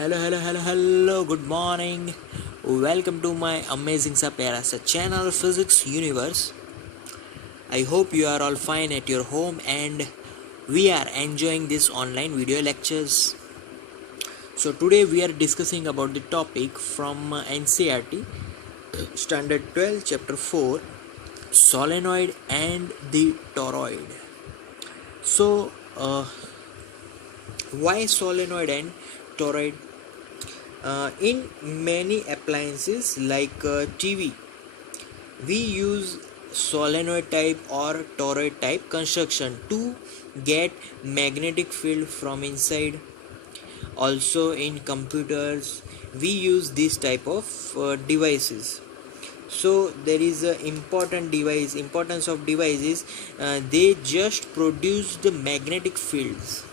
Hello. Good morning. Welcome to my amazing sa pyara sa channel Physics Universe. I hope you are all fine at your home and we are enjoying this online video lectures. So today we are discussing about the topic from NCERT Standard 12 Chapter 4 Solenoid and the Toroid. So why solenoid and toroid? In many appliances like TV, we use solenoid type or toroid type construction to get magnetic field from inside. Also in computers, we use this type of devices. So there is a importance of devices. They just produce the magnetic fields.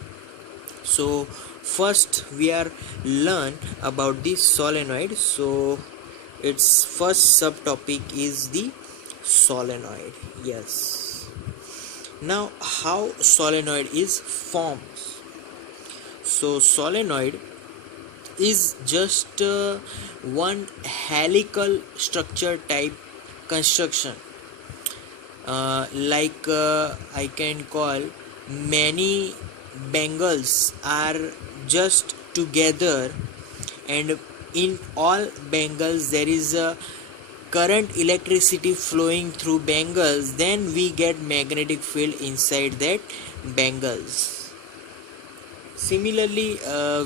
So first we are learn about the solenoid. So its first subtopic is the solenoid. Yes. Now how solenoid is formed? So solenoid is just one helical structure type construction. I can call many bangles are just together, and in all bangles there is a current electricity flowing through bangles, then we get magnetic field inside that bangles. Similarly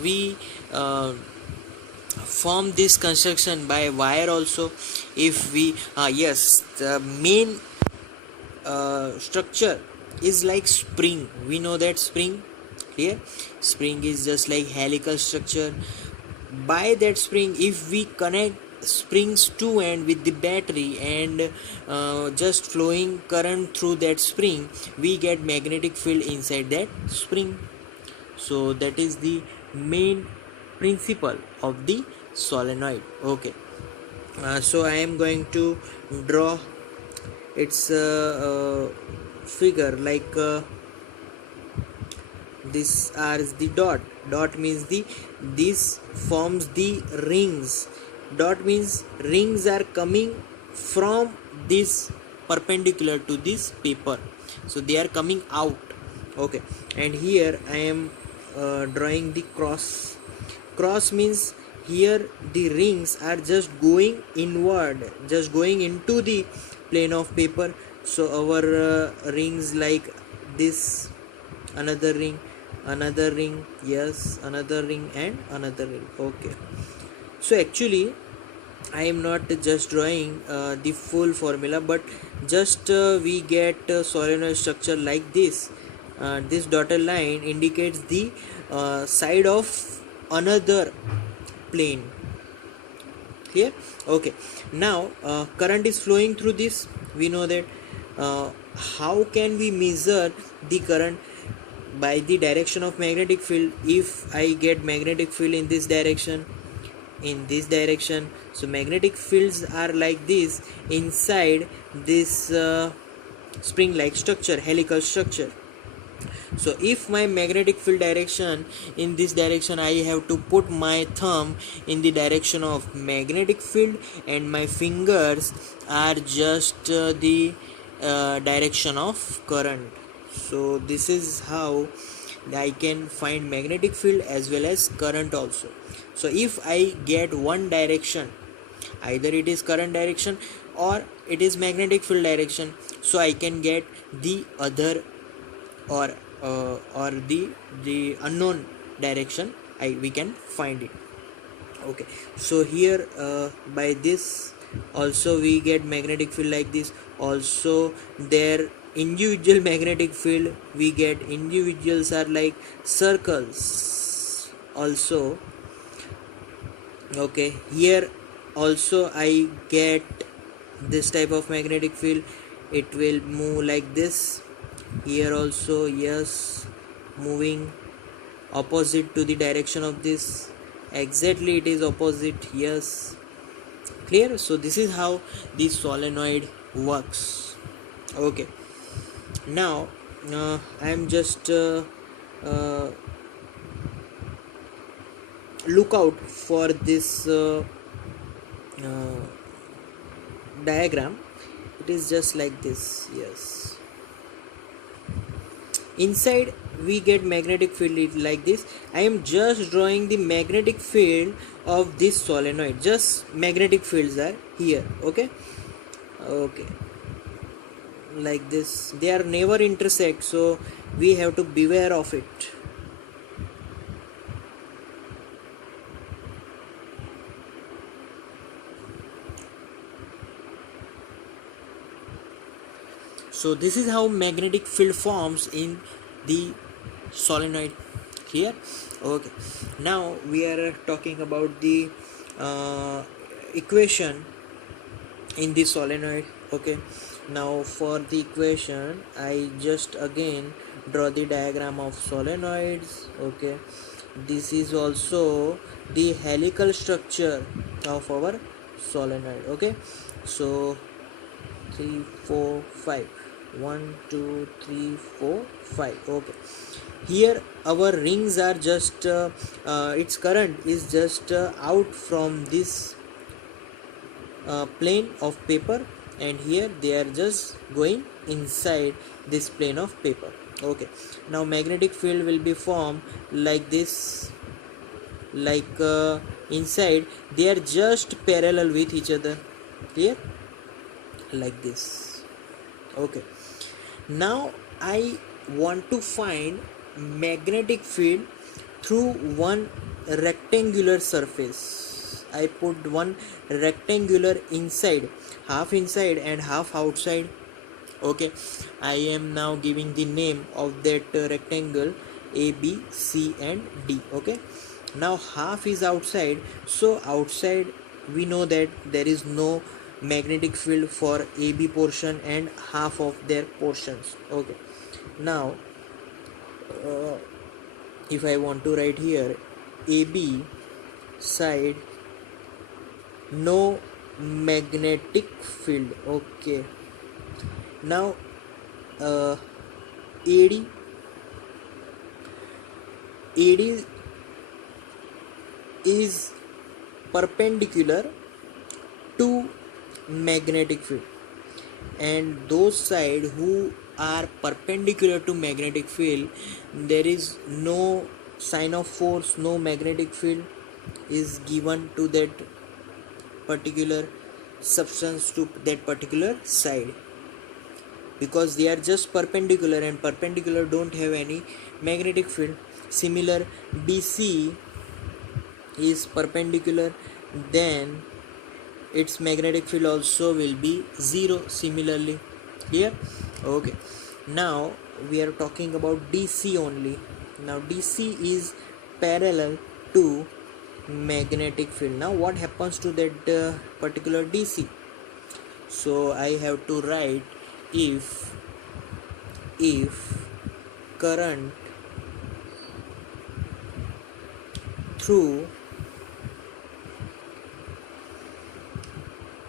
we form this construction by wire also. If we yes, the main structure is like spring. We know that spring. Clear? Spring is just like helical structure. By that spring, if we connect springs to end with the battery and just flowing current through that spring, we get magnetic field inside that spring. So that is the main principle of the solenoid. Okay. So I am going to draw its figure like this is the dot means this forms the rings. Dot means rings are coming from this perpendicular to this paper, so they are coming out. Okay, and here I am drawing the cross means here the rings are just going inward, just going into the plane of paper. So our rings like this, another ring, yes, another ring and another ring. Okay, so actually I am not just drawing the full formula, but just we get solenoid structure like this. This dotted line indicates the side of another plane. Clear? Okay, now current is flowing through this. We know that. How can we measure the current? By the direction of magnetic field. If I get magnetic field in this direction, so magnetic fields are like this inside this spring like structure, helical structure. So if my magnetic field direction in this direction, I have to put my thumb in the direction of magnetic field and my fingers are just the direction of current. So this is how I can find magnetic field as well as current also. So if I get one direction, either it is current direction or it is magnetic field direction, so I can get the other or the unknown direction, we can find it. Okay, so here by this also we get magnetic field like this. Also their individual magnetic field, we get individuals are like circles also. Okay, here also I get this type of magnetic field. It will move like this. Here also, yes, moving opposite to the direction of this. Exactly, it is opposite. Yes, clear? So this is how the solenoid works. Okay, now I am just look out for this diagram. It is just like this. Yes, inside we get magnetic field like this. I am just drawing the magnetic field of this solenoid. Just magnetic fields are here. Okay, okay, like this. They are never intersect, so we have to beware of it. So this is how magnetic field forms in the solenoid here. Okay, now we are talking about the equation in the solenoid. Okay, now for the equation I just again draw the diagram of solenoids. Okay, this is also the helical structure of our solenoid. Okay, so 3 4 5, 1 2 3 4 5. Okay, here our rings are just its current is just out from this plane of paper, and here they are just going inside this plane of paper. Okay, now magnetic field will be formed like this, like inside they are just parallel with each other here, like this. Okay, now I want to find magnetic field through one rectangular surface. I put one rectangular inside, half inside and half outside. Okay, I am now giving the name of that rectangle A, B, C and D. Okay, now half is outside, so outside we know that there is no magnetic field for AB portion and half of their portions. Okay, now if I want to write here AB side, no magnetic field. Okay, now AD is perpendicular to magnetic field, and those side who are perpendicular to magnetic field, there is no sign of force, no magnetic field is given to that particular substance, to that particular side, because they are just perpendicular, and perpendicular don't have any magnetic field. Similar, BC is perpendicular, then its magnetic field also will be 0 similarly here. Okay, now we are talking about DC only. Now DC is parallel to magnetic field. Now what happens to that particular DC? So I have to write if current through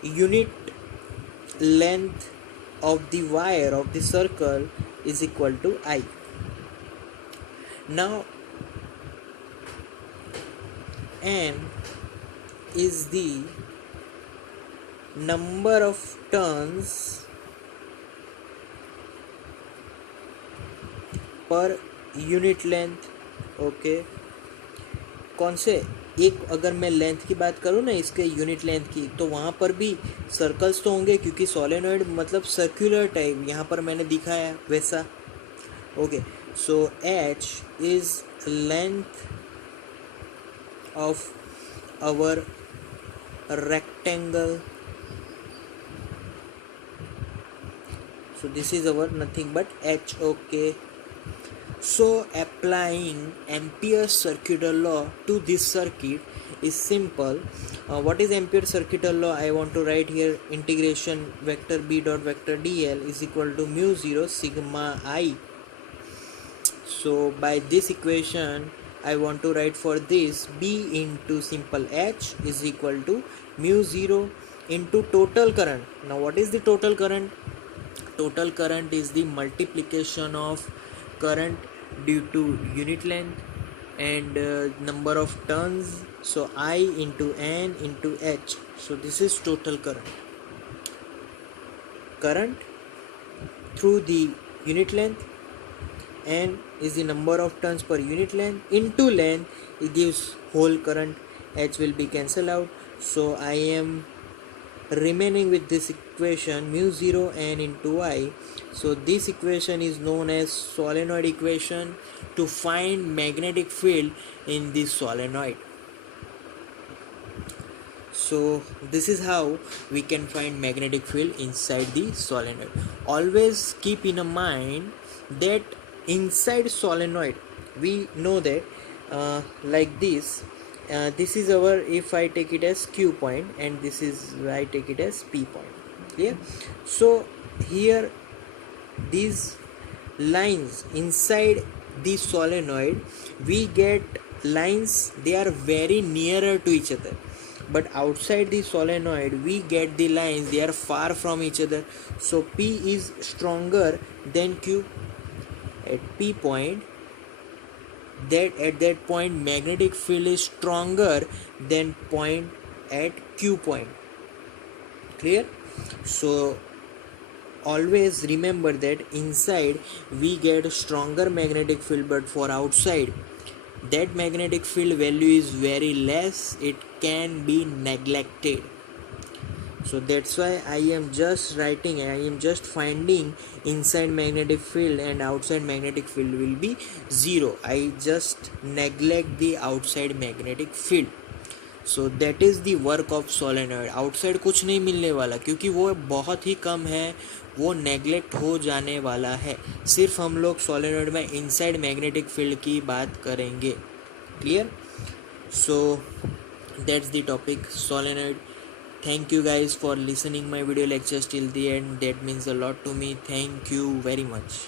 unit length of the wire of the circle is equal to I. Now N is the number of turns per unit length. Okay, कौन से एक, अगर मैं length की बात करूँ ना इसके यूनिट लेंथ की, तो वहाँ पर भी सर्कल्स तो होंगे, क्योंकि सोलेनॉइड मतलब सर्कुलर टाइप यहाँ पर मैंने दिखाया वैसा. Okay, so H is length of our rectangle. So this is our nothing but H. Okay, so applying Ampere's circular law to this circuit is simple. What is Ampere's circular law? I want to write here integration vector B dot vector dl is equal to mu 0 sigma I. So by this equation I want to write for this B into simple H is equal to mu 0 into total current. Now what is the total current? Total current is the multiplication of current due to unit length and number of turns, so I into n into h. So this is total current through the unit length. N is the number of turns per unit length into length, it gives whole current. H will be cancelled out, so I am remaining with this equation mu 0 n into I. So this equation is known as solenoid equation to find magnetic field in this solenoid. So this is how we can find magnetic field inside the solenoid. Always keep in mind that inside solenoid we know that like this, this is our, if I take it as Q point and this is, I take it as P point. Clear? So here these lines inside the solenoid, we get lines, they are very nearer to each other, but outside the solenoid we get the lines, they are far from each other. So P is stronger than Q at P point, that at that point magnetic field is stronger than point at Q point. Clear? So always remember that inside we get stronger magnetic field, but for outside that magnetic field value is very less, it can be neglected. So that's why I am just writing, I am just finding inside magnetic field and outside magnetic field will be 0. I just neglect the outside magnetic field. So that is the work of solenoid. Outside कुछ नहीं मिलने वाला क्योंकि वो बहुत ही कम है, वो neglect हो जाने वाला है. सिर्फ हम लोग सोलेनॉइड में इनसाइड मैग्नेटिक फील्ड की बात करेंगे. Clear? So that's the topic solenoid. Thank you guys for listening my video lectures till the end. That means a lot to me. Thank you very much.